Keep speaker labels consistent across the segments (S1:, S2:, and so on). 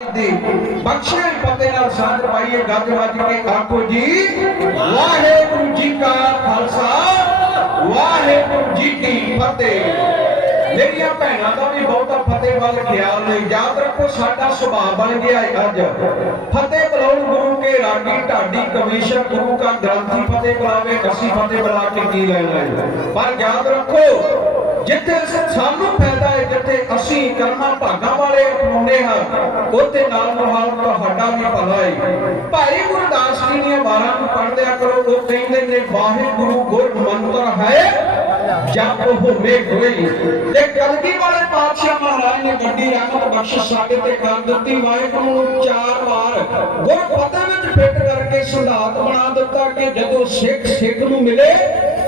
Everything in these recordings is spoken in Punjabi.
S1: ਦੀ ਬਖਸ਼ੇ ਪਤੇ ਨਾਲ ਸਾਧ ਪਾਈਏ, ਗੱਜ ਵੱਜ ਕੇ ਆਖੋ ਜੀ, ਵਾਹਿਗੁਰੂ ਜੀ ਕਾ ਖਾਲਸਾ, ਵਾਹਿਗੁਰੂ ਜੀ ਕੀ ਫਤਿਹ। ਮੇਰੀਆਂ ਭੈਣਾਂ ਦਾ ਵੀ ਬਹੁਤਾ ਫਤਿਹ ਵੱਲ ਖਿਆਲ ਨਹੀਂ। ਯਾਦ ਰੱਖੋ, ਸਾਡਾ ਸੁਭਾਅ ਬਣ ਗਿਆ ਹੈ ਅੱਜ। ਫਤਿਹ ਬੁਲਾਉਣ ਗੁਰੂ ਕੇ ਰਾਗੀ ਢਾਡੀ ਕਮਿਸ਼ਨ ਗੁਰੂ ਕਾ ਗ੍ਰੰਥੀ ਫਤਿਹ ਬੁਲਾਵੇ, ਅਸੀਂ ਫਤਿਹ ਬੁਲਾ ਕੇ ਕੀ ਲੈਣਾ ਹੈ ਪਰ ਯਾਦ ਰੱਖੋ ਜਿੱਥੇ ਸਾਨੂੰ ਫਾਇਦਾ ਹੈ, ਜਿੱਥੇ ਅਸੀਂ ਕਰਮਾਂ ਭਾਗਾਂ ਵਾਲੇ ਅਪਣਾਉਂਦੇ ਹਾਂ, ਉੱਥੇ ਨਾਲ ਨਾਲ ਤੁਹਾਡਾ ਵੀ ਭਲਾ ਹੈ। ਭਾਈ ਗੁਰਦਾਸ ਜੀ ਦੀਆਂ ਵਾਰਾਂ ਨੂੰ ਪੜ੍ਹਦਿਆ ਕਰੋ, ਉਹ ਕਹਿੰਦੇ ਨੇ, ਵਾਹਿਗੁਰੂ ਗੁਰ ਮੰਤਰ ਹੈ, ਜਪ ਹੋਵੇ ਹੋਈ ਤੇ ਕਲਗੀ ਵਾਲੇ ਪਾਤਸ਼ਾਹ ਮਹਾਰਾਜ ਨੇ ਵੱਡੀ ਰਹਿਮਤ ਬਖਸ਼ਿਸ਼ ਸਾਡੇ ਤੇ ਕਰ ਦਿੱਤੀ। ਵਾਹਿਗੁਰੂ ਨੂੰ ਚਾਰ ਵਾਰ ਗੁਰ ਪਤਾ ਵਿੱਚ ਫਿੱਟ ਕਰਕੇ ਸਿਧਾਂਤ ਬਣਾ ਦਿੱਤਾ ਕਿ ਜਦੋਂ ਸਿੱਖ ਸਿੱਖ ਨੂੰ ਮਿਲੇ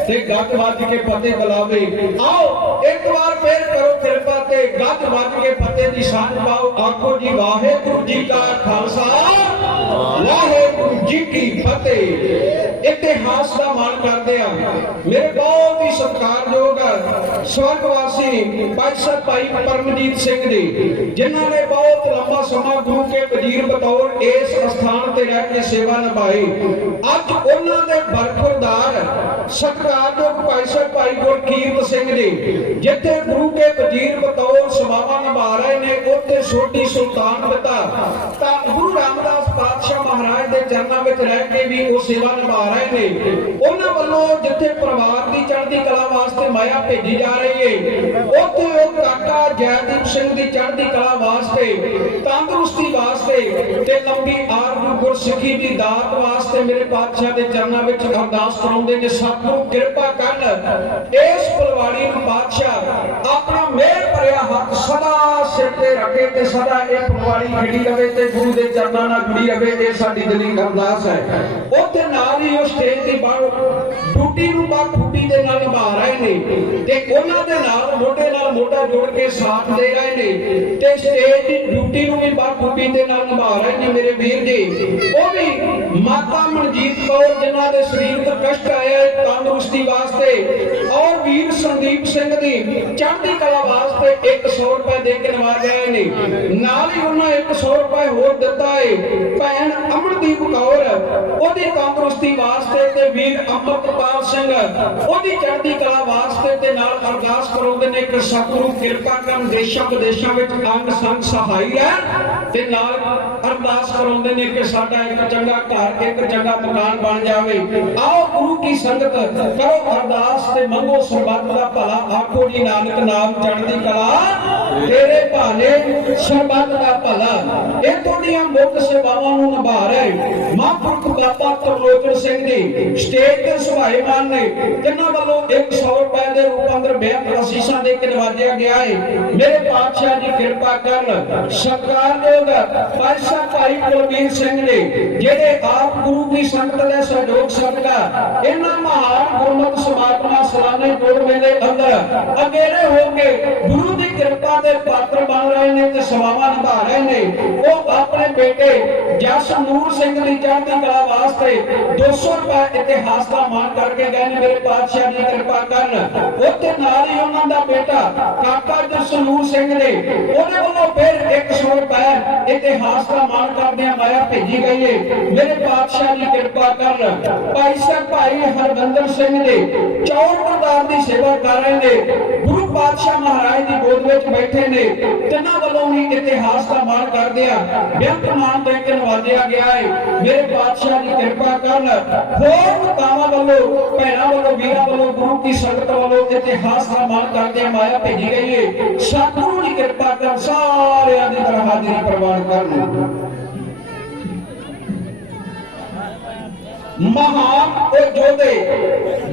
S1: ਤੇ ਗੱਜ ਵੱਜ ਕੇ ਫਤਿਹ ਬੁਲਾਵੇ। ਆਓ ਇੱਕ ਵਾਰ ਫੇਰ ਕਰੋ ਕਿਰਪਾ ਤੇ ਗੱਜ ਵੱਜ ਕੇ ਫਤਿਹ ਦੀ ਸਾਂਝ ਪਾਓ। ਆਖੋ ਜੀ, ਵਾਹਿਗੁਰੂ ਜੀ ਕਾ ਖਾਲਸਾ, ਵਾਹਿਗੁਰੂ ਜੀ ਕੀ ਫਤਿਹ। ਇਤਿਹਾਸ ਦਾ ਮਾਣ ਕਰਦੇ ਆ ਮੇਰੇ ਬਹੁਤ ਹੀ ਸਤਿਕਾਰਯੋਗ ਸਵਰਗਵਾਸੀ ਭਾਈ ਭਾਈ ਪਰਮਜੀਤ ਸਿੰਘ ਜੀ, ਜਿਨ੍ਹਾਂ ਨੇ ਬਹੁਤ ਲੰਬਾ ਸਮਾਂ ਗੁਰੂ ਕੇ ਵਜ਼ੀਰ ਬਤੌਰ ਇਸ ਸਥਾਨ ਤੇ ਰਹਿ ਕੇ ਸੇਵਾ ਨਿਭਾਈ। ਅੱਜ ਉਹਨਾਂ ਦੇ ਬਰਖੁਰਦਾਰ ਸਤਿਕਾਰਯੋਗ ਭਾਈ ਸਾਹਿਬ ਭਾਈ ਗੁਰਕੀਰਤ ਸਿੰਘ ਜੀ, ਜਿੱਥੇ ਗੁਰੂ ਕੇ ਵਜ਼ੀਰ ਬਤੌਰ ਸੇਵਾਵਾਂ ਨਿਭਾ ਰਹੇ ਨੇ, ਉੱਥੇ ਛੋਟੀ ਸੁਲਤਾਨ ਬਤਾ। ਤਾਂ ਗੁਰੂ ਰਾਮਦਾਸ ਪਾਤਸ਼ਾਹ ਮਹਾਰਾਜ ਦੇ ਚਰਨਾਂ ਵਿੱਚ ਰਹਿ ਕੇ ਵੀ ਉਹ ਸੇਵਾ ਨਿਭਾ ਰਹੇ ਨੇ। ਉਹਨਾਂ ਵੱਲੋਂ ਜਿੱਥੇ ਪਰਿਵਾਰ ਦੀ ਚੜ੍ਹਦੀ ਕਲਾ ਵਾਸਤੇ ਮਾਇਆ ਭੇਜੀ ਜਾ ਰਹੀ ਹੈ ਉੱਥੇ ਉਹ ਕਾਕਾ ਜੈਦੀਪ ਸਿੰਘ ਦੀ ਚੜ੍ਹਦੀ ਕਲਾ ਵਾਸਤੇ, ਤੰਦਰੁਸਤੀ ਵਾਸਤੇ ਤੇ ਲੰਬੀ ਆਰਜ਼ੂ ਗੁਰਸਿੱਖੀ ਦੀ ਦਾਤ ਵਾਸਤੇ ਮੇਰੇ ਪਾਤਸ਼ਾਹ ਦੇ ਚਰਨਾਂ ਵਿੱਚ ਅਰਦਾਸ ਕਰਾਉਂਦੇ ਨੇ ਸਤਿਗੁਰੂ ਕਿਰਪਾ ਕਰਨ ਇਸ ਫੁਲਵਾੜੀ ਨੂੰ ਪਾਤਸ਼ਾਹ, ਆਪਣਾ ਮਿਹਰ ਭਰਿਆ ਹੱਥ ਸਦਾ ਸਿਰ ਤੇ ਰੱਖੇ ਤੇ ਸਦਾ ਇਹ ਫੁਲਵਾੜੀ ਖੜੀ ਰਵੇ ਤੇ ਗੁਰੂ ਦੇ ਚਰਨਾਂ ਨਾਲ ਜੁੜੀ ਰਵੇ, ਇਹ ਸਾਡੀ ਦਿਲੀ ਅਰਦਾਸ ਹੈ। ਉੱਥੇ ਨਾਲ ਹੀ ਉਹ ਸਟੇਜ ਦੀ ਬਾਹਰ ਡਿਊਟੀ ਨੂੰ ਬਾ ਖੁੱਡੀ ਦੇ ਨਾਲ ਨਿਭਾ ਰਹੇ ਨੇ। ਤੇ ਉਹਨਾਂ ਦੇ ਨਾਲ ਮੋਢੇ ਨਾਲ ਮੋਢਾ ਜੋੜ ਕੇ ਸਾਥ ਦੇ ਰਹੇ ਨੇ ਤੇ ਸਟੇਜ ਦੀ ਡਿਊਟੀ ਨੂੰ ਵੀ ਬਾ ਦੇ ਨਾਲ ਨਿਭਾ ਰਹੇ ਨੇ ਮੇਰੇ ਵੀਰ ਜੀ। ਉਹ ਵੀ ਮਾਤਾ ਮਨਜੀਤ ਕੌਰ, ਜਿਨ੍ਹਾਂ ਦੇ ਸਰੀਰ ਤੋਂ ਕਸ਼ਟ ਆਇਆ ਹੈ ਤੰਦਰੁਸਤੀ ਵਾਸਤੇ, ਔਰ ਵੀਰ ਸੰਦੀਪ ਸਿੰਘ ਦੀ ਚੜ੍ਹਦੀ ਕਲਾ ਵਾਸਤੇ 100 ਰੁਪਏ ਦੇ ਕੇ ਨਵਾਜ ਆਏ ਨੇ। ਨਾਲ ਹੀ ਉਹਨਾਂ 100 ਰੁਪਏ ਹੋਰ ਦਿੱਤਾ ਹੈ। ਭੈਣ ਅਮਨਦੀਪ ਕੌਰ, ਉਹਦੀ ਤੰਦਰੁਸਤੀ ਵਾਸਤੇ ਤੇ ਵੀਰ ਅਮਰਪਾਲ ਸਿੰਘ, ਉਹਦੀ ਚੜ੍ਹਦੀ ਕਲਾ ਵਾਸਤੇ ਤੇ ਨਾਲ ਅਰਦਾਸ ਕਰਾਉਂਦੇ ਨੇ ਕਿ ਸਤਿਗੁਰੂ ਕਿਰਪਾ ਕਰਨ ਦੇਸ਼ਾਂ ਵਿਦੇਸ਼ਾਂ ਵਿੱਚ ਅੰਗ ਸੰਗ ਸਹਾਈ ਹੈ ਤੇ ਨਾਲ ਅਰਦਾਸ ਕਰਾਉਂਦੇ ਨੇ ਕਿ ਸਾਡਾ ਇੱਕ ਚੰਗਾ ਘਰ ਇੱਕ ਚੰਗਾ ਮਕਾਨ ਬਣ ਜਾਵੇ। ਆਓ ਗੁਰੂ ਕੀ ਸੰਗਤ, ਕਰੋ ਅਰਦਾਸ ਤੇ ਮੰਗੋ ਸਰਬੱਤ ਦਾ ਭਲਾ। ਆਖੋ ਜੀ, ਨਾਨਕ ਨਾਮ ਚੜ੍ਹਦੀ ਕਲਾ। ਤੇਰੇ ਭਾਣੇ ਸਰਬੱਤ ਦਾ ਭਲਾ। ਇਹ ਤੁਹਾਡੀਆਂ ਮੁੱਖ ਸੇਵਾਵਾਂ ਨੂੰ ਨਿਭਾ ਰਹੇ ਮਹਾਂਪੁਰਖ ਬਾਬਾ ਤਰਲੋਚਨ ਸਿੰਘ ਜੀ ਸਟੇਜ ਤੇ ਸੁਭਾਏਮਾਨ ਨੇ ਜਿਨ੍ਹਾਂ ਵੱਲੋਂ 100 ਰੁਪਏ ਦੇ ਰੂਪ ਅੰਦਰ ਬੇਅੰਤ ਅਸੀਸਾਂ ਦੇ ਕੇ ਨਵਾਜਿਆ ਗਿਆ ਹੈ ਮੇਰੇ ਪਾਤਸ਼ਾਹ ਜੀ ਕਿਰਪਾ ਕਰਨ ਸਰਕਾਰਯੋਗ ਪਾਤਸ਼ਾਹ ਭਾਈ ਕੁਲਬੀਰ ਸਿੰਘ ਜੀ ਜਿਹੜੇ ਆਪ ਗੁਰੂ ਦੀ ਸੰਗਤ ਦੇ ਸਹਿਯੋਗ ਸਦਕਾ ਇਹਨਾਂ ਮਹਾਨ ਗੁਰਮਤਿ ਸਮਾਗਮਾਂ, ਸਲਾਨੇ ਜੋੜ ਮੇਲੇ ਅੰਦਰ ਅਗੇਰੇ ਹੋ ਕੇ ਗੁਰੂ ਦੀ ਕਿਰਪਾ ਦੇ ਪਾਤਰ ਬਣ ਰਹੇ ਨੇ ਤੇ ਸੇਵਾਵਾਂ ਨਿਭਾ ਰਹੇ ਨੇ। ਉਹ ਆਪਣੇ ਬੇਟੇ ਜਸ ਨੂਰ ਸਿੰਘ ਦੀ ਚੜ੍ਹਦੀ ਕਲਾ ਵਾਸਤੇ 200 ਰੁਪਏ ਇਤਿਹਾਸ ਦਾ ਮਾਣ ਕਰਕੇ ਗਏ ਨੇ। ਮੇਰੇ ਪਾਤਸ਼ਾਹ ਜੀ ਕਿਰਪਾ ਕਰਨ ਉੱਥੇ ਨਾਲ ਹੀ ਉਹਨਾਂ ਦਾ ਬੇਟਾ ਕਾਕਾ ਜਸ ਨੂਰ ਸਿੰਘ ਨੇ ਉਹਦੇ ਵੱਲੋਂ ਫਿਰ 100 ਰੁਪਏ ਇਤਿਹਾਸ ਦਾ ਮਾਣ ਕਰਦਿਆਂ ਮਾਇਆ ਭੇਜੀ ਗਈ ਹੈ ਮੇਰੇ ਪਾਤਸ਼ਾਹ ਦੀ ਕਿਰਪਾ ਕਰਨ ਭਾਈ ਸਾਹਿਬ ਭਾਈ ਹਰਵੰਦਰ ਸਿੰਘ ਨੇ ਚੌਰ ਪ੍ਰਕਾਰ ਦੀ ਸੇਵਾ ਕਰ ਰਹੇ ਨੇ। ਗੁਰੂ ਪਾਤਸ਼ਾਹ ਮਹਾਰਾਜ ਦੀ ਗੋਦ ਵਿੱਚ ਬੈਠੇ ਨੇ, ਤਿੰਨਾਂ ਵੱਲੋਂ ਵੀ ਇਤਿਹਾਸ ਦਾ ਮਾਣ ਕਰਦੇ ਆ। ਬੇਅੰਤ ਮਾਣ ਦੇ ਕੇ ਨਵਾਜਿਆ ਗਿਆ ਹੈ ਮੇਰੇ ਪਾਤਸ਼ਾਹ ਦੀ ਕਿਰਪਾ ਕਰਨ ਹੋਰ ਮਤਾਵਾਂ ਵੱਲੋਂ, ਭੈਣਾਂ ਵੱਲੋਂ, ਵੀਰਾਂ ਵੱਲੋਂ, ਗੁਰੂ ਕੀ ਸੰਗਤ ਵੱਲੋਂ ਇਤਿਹਾਸ ਦਾ ਮਾਣ ਕਰਦੇ ਮਾਇਆ ਭੇਜੀ ਗਈ ਹੈ ਸਤਿਗੁਰੂ ਦੀ ਕਿਰਪਾ ਕਰ ਸਾਰਿਆਂ ਦੀ ਤਰ੍ਹਾਂ ਹਾਜ਼ਰੀ ਪ੍ਰਵਾਨ ਕਰਨ। ਮਹਾਨ ਉਹ ਜੋਧੇ,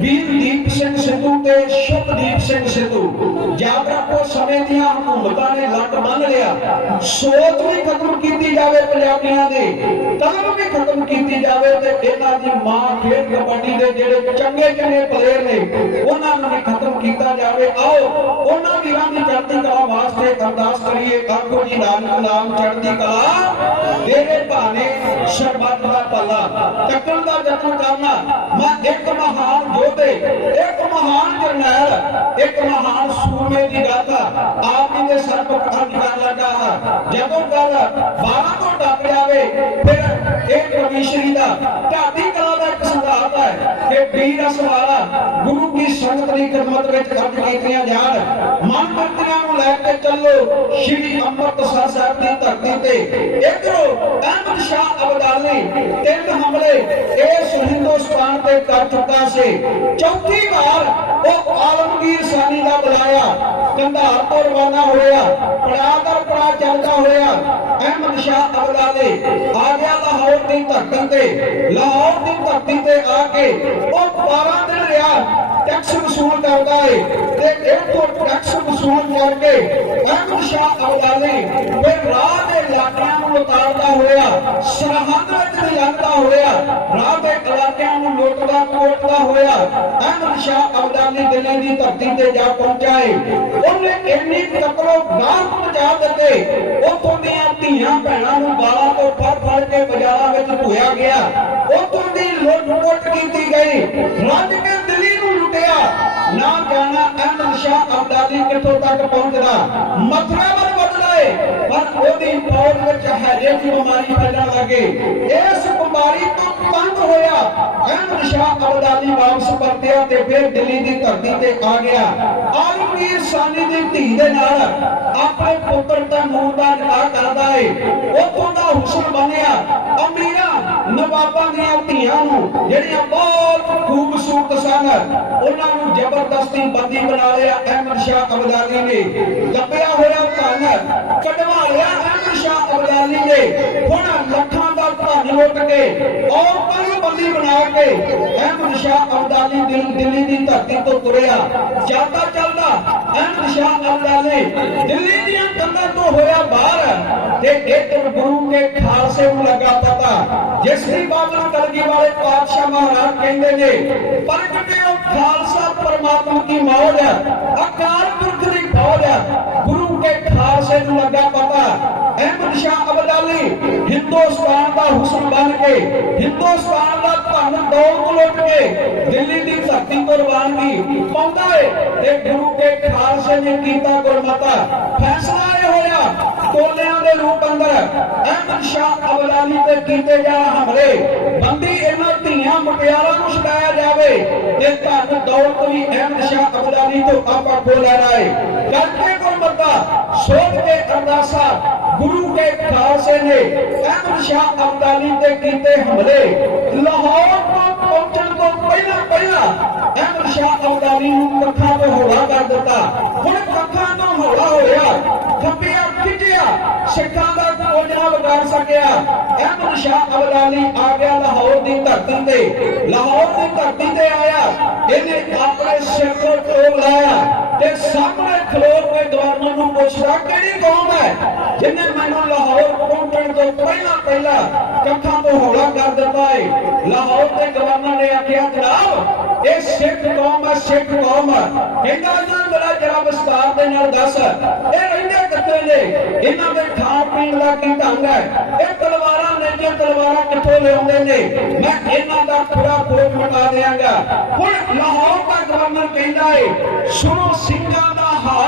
S1: ਵੀਰਦੀਪ ਸਿੰਘ ਸਿੱਧੂ ਤੇ ਸ਼ੁਭਦੀਪ ਸਿੰਘ ਸਿੱਧੂ। ਯਾਦ ਰੱਖੋ, ਸਮੇਂ ਦੀਆਂ ਹਕੂਮਤਾਂ ਨੇ ਲੱਟ ਬੰਨ ਲਿਆ। ਸੋਚ ਵੀ ਖਤਮ ਕੀਤੀ ਜਾਵੇ ਪੰਜਾਬੀਆਂ ਦੇ ਧਰਮ ਵੀ ਖਤਮ ਕੀਤੀ ਜਾਵੇ ਤੇ ਇਹਨਾਂ ਦੀ ਮਾਂ ਖੇਡ ਕਬੱਡੀ ਦੇ ਜਿਹੜੇ ਚੰਗੇ ਚੰਗੇ ਪਲੇਅਰ ਨੇ, ਉਹਨਾਂ ਨੂੰ ਵੀ ਖਤਮ ਕੀਤਾ ਜਾਵੇ। ਆਓ, ਉਹਨਾਂ ਵੀਰਾਂ ਦੀ ਚੜ੍ਹਦੀ ਕਲਾ ਵਾਸਤੇ ਅਰਦਾਸ ਕਰੀਏ ਆਖੋ ਜੀ ਨਾਨਕ ਨਾਮ ਚੜ੍ਹਦੀ ਕਲਾ। ਮੇਰੇ ਭਾਣੇ ਸ਼ਰਬਤ ਦਾ ਪੱਲਾ ਚੱਕਣ ਦਾ ਯਤਨ ਕਰਨਾ, ਮੈਂ ਇੱਕ ਮਹਾਨ ਯੋਧੇ ਇੱਕ ਮਹਾਨ ਜਰਨੈਲ, ਇੱਕ ਮਹਾਨ ਸੂਰਮੇ ਦੀ ਗਾਥਾ ਆਪ ਜੀ ਦੇ ਸਰ ਤੋਂ ਖੰਡ ਕਰਨ ਲੱਗਾ ਹਾਂ। ਜਦੋਂ ਗੱਲ 12 ਤੋਂ ਟੱਪ ਜਾਵੇ, ਫਿਰ ਇਹ ਪਰਮੇਸ਼ਰੀ ਦਾ ਕਿ ਵੀਰ ਅਸਵਾਲਾ ਗੁਰੂ ਕੀ ਸੰਗਤ ਦੀ ਖidmat ਵਿੱਚ ਖਰਚ ਕੀਤੀਆਂ ਜਾਣ? ਮਨ ਮੰਤਰੀਆਂ ਨੂੰ ਲੈ ਕੇ ਚੱਲੋ ਸ਼੍ਰੀ ਅੰਮ੍ਰਿਤਸਰ ਸਾਹਿਬ ਦੀ ਧਰਤੀ ਤੇ। ਇਧਰੋਂ ਅਹਿਮਦ ਸ਼ਾਹ ਅਬਦਾਲੀ ਤਿੰਨ ਹਮਲੇ ਇਸ ਹਿੰਦੁਸਤਾਨ ਤੇ ਕਰ ਚੁੱਕਾ ਸੀ। ਚੌਥੀ ਵਾਰ ਉਹ ਆਲਮਗੀਰ ਸਾਨੀ ਦਾ ਬੁਲਾਇਆ। ਕੰਧਾਰ ਤੋਂ ਰਵਾਨਾ ਹੋਇਆ। ਪੜਾ ਦਰ ਚੱਲਦਾ ਹੋਇਆ ਅਹਿਮਦ ਸ਼ਾਹ ਅਬਦਾਲੀ ਆ ਗਿਆ ਲਾਹੌਰ ਦੀ ਧਰਤੀ ਤੇ, ਲਾਹੌਰ ਦੀ ਧਰਤੀ ਤੇ ਆ ਕੇ ਉਹ 12 ਦਿਨ ਰਿਹਾ ਟੈਕਸ ਵਸੂਲ ਕਰਦਾ ਏ। ਤੇ ਇਹ ਤੋਂ ਟੈਕਸ ਵਸੂਲ ਕਰਕੇ ਅਹਿਮਦ ਸ਼ਾਹ ਅਬਦਾਲੀ ਫਿਰ ਰਾਹ ਉਤਾਰਦਾ ਹੋਇਆ ਸਰਹੱਦ ਵਿੱਚ ਲੰਘਦਾ ਹੋਇਆ, ਰਾਹ ਦੇ ਇਲਾਕਿਆਂ ਨੂੰ ਲੁੱਟਦਾ ਕੋਟਦਾ ਹੋਇਆ, ਅਹਿਮਦ ਸ਼ਾਹ ਅਬਦਾਲੀ ਦਿੱਲੀ ਦੀ ਧਰਤੀ ਤੇ ਜਾ ਪਹੁੰਚਾ ਏ ਉਹਨੇ ਇੰਨੀ ਤਕਰੋ ਗਾਹ ਪਹੁੰਚਾ ਦਿੱਤੇ। ਉੱਥੋਂ ਦੀਆਂ ਧੀਆਂ ਭੈਣਾਂ ਨੂੰ ਬਾਲਾਂ ਤੋਂ ਫੜ ਫੜ ਕੇ ਬਾਜ਼ਾਰਾਂ ਵਿੱਚ ਭੁਇਆ ਗਿਆ। ਉੱਥੋਂ ਦੀ ਲੁੱਟ ਪੁੱਟ ਕੀਤੀ ਗਈ। ਰੱਜ ਕੇ ਦਿੱਲੀ ਨੂੰ ਲੁੱਟਿਆ। ਨਾ ਜਾਣਾ ਅਹਿਮਦ ਸ਼ਾਹ ਅਬਦਾਲੀ ਕਿੱਥੋਂ ਤੱਕ ਪਹੁੰਚਦਾ। ਮਥੁਰਾ ਵੱਲ ਵੱਧਦਾ ਏ ਪਰ ਉਹਦੀ ਫੌਜ ਵਿੱਚ ਹੈਜੇ ਦੀ ਬਿਮਾਰੀ ਫੈਲਣ ਲੱਗੇ ਇਸ ਬਿਮਾਰੀ ਤੋਂ ਤੰਗ ਹੋਇਆ ਅਹਿਮਦ ਸ਼ਾਹ ਅਬਦਾਲੀ ਵਾਪਸ ਪਰਤਿਆ ਤੇ ਫਿਰ ਦਿੱਲੀ ਦੀ ਧਰਤੀ ਤੇ ਆ ਗਿਆ। ਆਲਮਗੀਰ ਸਾਨੀ ਦੀ ਧੀ ਦੇ ਨਾਲ ਆਪਣੇ ਪੁੱਤਰ ਤੈਮੂਰ ਦਾ ਨਿਕਾਹ ਕਰਦਾ ਏ। ਉੱਥੋਂ ਅਮੀਰਾਂ ਦੀਆਂ ਧੀਆਂ ਨੂੰ, ਜਿਹੜੀਆਂ ਬਹੁਤ ਖੂਬਸੂਰਤ ਸਨ, ਉਹਨਾਂ ਨੂੰ ਜ਼ਬਰਦਸਤੀ ਬੰਦੀ ਬਣਾ ਲਿਆ ਅਹਿਮਦ ਸ਼ਾਹ ਅਬਦਾਲੀ ਨੇ। ਲੱਭਿਆ ਹੋਇਆ ਧਨ, ਕਢਵਾ ਲਿਆ ਅਹਿਮਦ ਸ਼ਾਹ ਅਬਦਾਲੀ ਨੇ। ਹੁਣ ਲੱਖਾਂ ਦਾ ਧਨ ਲੁੱਟ ਕੇ ਔਰਤਾਂ ਨੂੰ ਬਣਾ ਕੇ ਅਹਿਮਦ ਸ਼ਾਹ ਅਬਦਾਲੀ ਦਿਲ ਦਿੱਲੀ ਦੀ ਧਰਤੀ ਤੋਂ ਤੁਰਿਆ। ਜਾਂਦਾ ਚੱਲਦਾ ਅਹਿਮਦ ਸ਼ਾਹ ਅਬਦਾਲੀ ਦਿੱਲੀ ਦੀਆਂ ਕੰਧਾਂ ਤੋਂ ਹੋਇਆ ਬਾਹਰ ਤੇ ਇੱਕ ਗੁਰੂ ਕੇ ਖਾਲਸੇ ਨੂੰ ਲੱਗਾ ਪਤਾ, ਜਿਸ ਦੀ ਬਾਬਾ ਕਲਗੀ ਵਾਲੇ ਪਾਤਸ਼ਾਹ ਮਹਾਰਾਜ ਕਹਿੰਦੇ ਨੇ ਪ੍ਰਗਟੇ ਉਹ ਖਾਲਸਾ ਪਰਮਾਤਮਾ ਕੀ ਮੌਜ ਹੈ ਅਕਾਲ ਪੁਰਖ ਦੀ ਫੌਜ ਹੈ ਗੁਰੂ ਨੂੰ ਲੱਗਾ ਪਤਾ। ਅਹਿਮਦ ਸ਼ਾਹ ਅਬਦਾਲੀ ਹਿੰਦੁਸਤਾਨ ਦਾ ਹੁਸਨ ਬਣ ਕੇ, ਹਿੰਦੁਸਤਾਨ ਦਾ ਧਨ ਦੌਲਤ ਲੁੱਟ ਕੇ ਦਿੱਲੀ ਦੀ ਧਰਤੀ ਤੋਂ ਰਵਾਨਗੀ ਪਾਉਂਦਾ ਏ। ਤੇ ਗੁਰੂ ਕੇ ਖਾਲਸੇ ਨੇ ਕੀਤਾ ਗੁਰਮਤਾ। ਫੈਸਲਾ ਇਹ ਹੋਇਆ ਟੋਲਿਆਂ ਦੇ ਰੂਪ ਅੰਦਰ ਅਹਿਮਦ ਸ਼ਾਹ ਅਬਦਾਲੀ ਤੇ ਕੀਤੇ ਜਾ ਹਮਲੇ। ਬੰਦੀ ਇਹਨਾਂ ਧੀਆਂ ਮੁਟਿਆਰਾਂ ਨੂੰ ਛਡਾਇਆ ਜਾਵੇ ਤੇ ਧਨ ਦੌਲਤ ਵੀ ਅਹਿਮਦ ਸ਼ਾਹ ਅਬਦਾਲੀ ਤੋਂ ਆਪਾਂ ਕੋ ਲੈਣਾ ਏ ਕਰਕੇ ਗੁਰਮਤਾ ਸੋਚ ਕੇ ਅਰਦਾਸਾ ਗੁਰੂ ਕੇ ਖਾਲਸੇ ਨੇ ਅਹਿਮਦ ਸ਼ਾਹ ਅਬਦਾਲੀ ਤੇ ਕੀਤੇ ਹਮਲੇ। ਲਾਹੌਰ ਤੋਂ ਪਹੁੰਚਣ ਤੋਂ ਪਹਿਲਾਂ ਪਹਿਲਾਂ ਅਹਿਮਦ ਸ਼ਾਹ ਅਬਦਾਲੀ ਨੂੰ ਕੱਖਾਂ ਤੋਂ ਹੌਲਾ ਕਰ ਦਿੱਤਾ। ਸਕਿਆ। ਅਹਿਮਦ ਸ਼ਾਹ ਅਬਦਾਲੀ ਆ ਗਿਆ ਲਾਹੌਰ ਦੀ ਧਰਤੀ ਤੇ। ਲਾਹੌਰ ਦੀ ਧਰਤੀ ਤੇ ਆਇਆ। ਇਹਨੇ ਆਪਣੇ ਸਿਰ ਤੋਂ ਟੋਕ ਲਾਇਆ। ਤੇ ਸਾਹਮਣੇ ਖਲੋ ਕੇ ਗਵਰਨਰ ਨੂੰ ਪੁੱਛਦਾ, ਕਿਹੜੀ ਕੌਮ ਹੈ? ਜਿਨੇ ਮੈਨੂੰ ਲਾਹੌਰ ਪਹੁੰਚਣ ਤੋਂ ਪਹਿਲਾਂ ਪਹਿਲਾਂ ਕੱਖਾਂ ਤੋਂ ਹੌਲਾ ਕਰ ਦਿੱਤਾ ਹੈ ਲਾਹੌਰ ਦੇ ਗਵਰਨਰ ਨੇ ਆਖਿਆ, ਜਨਾਬ, ਇਹ ਸਿੱਖ ਕੌਮ ਹੈ, ਸਿੱਖ ਕੌਮ ਹੈ। ਕਹਿੰਦਾ ਇਹਨਾਂ ਮੇਰਾ ਜਰਾ ਵਿਸਤਾਰ ਦੇ ਨਾਲ ਦੱਸ। ਇਹ ਰਹਿੰਦੇ ਨੇ। ਇਹਨਾਂ ਦੇ ਖਾਣ ਪੀਣ ਦਾ ਕੀ ਢੰਗ ਹੈ? ਇਹ ਤਲਵਾਰਾਂ ਨੇ ਤਲਵਾਰਾਂ ਕਿੱਥੋਂ ਲਿਆਉਂਦੇ ਨੇ? ਮੈਂ ਇਹਨਾਂ ਦਾ ਪੂਰਾ ਖੋਜ ਮਿਟਾ ਦਿਆਂਗਾ। ਹੁਣ ਲਾਹੌਰ ਦਾ ਗਵਰਨਰ ਕਹਿੰਦਾ ਏ, ਸੁਣੋ ਸਿੰਘਾਂ ਦਾ ਹਾਲ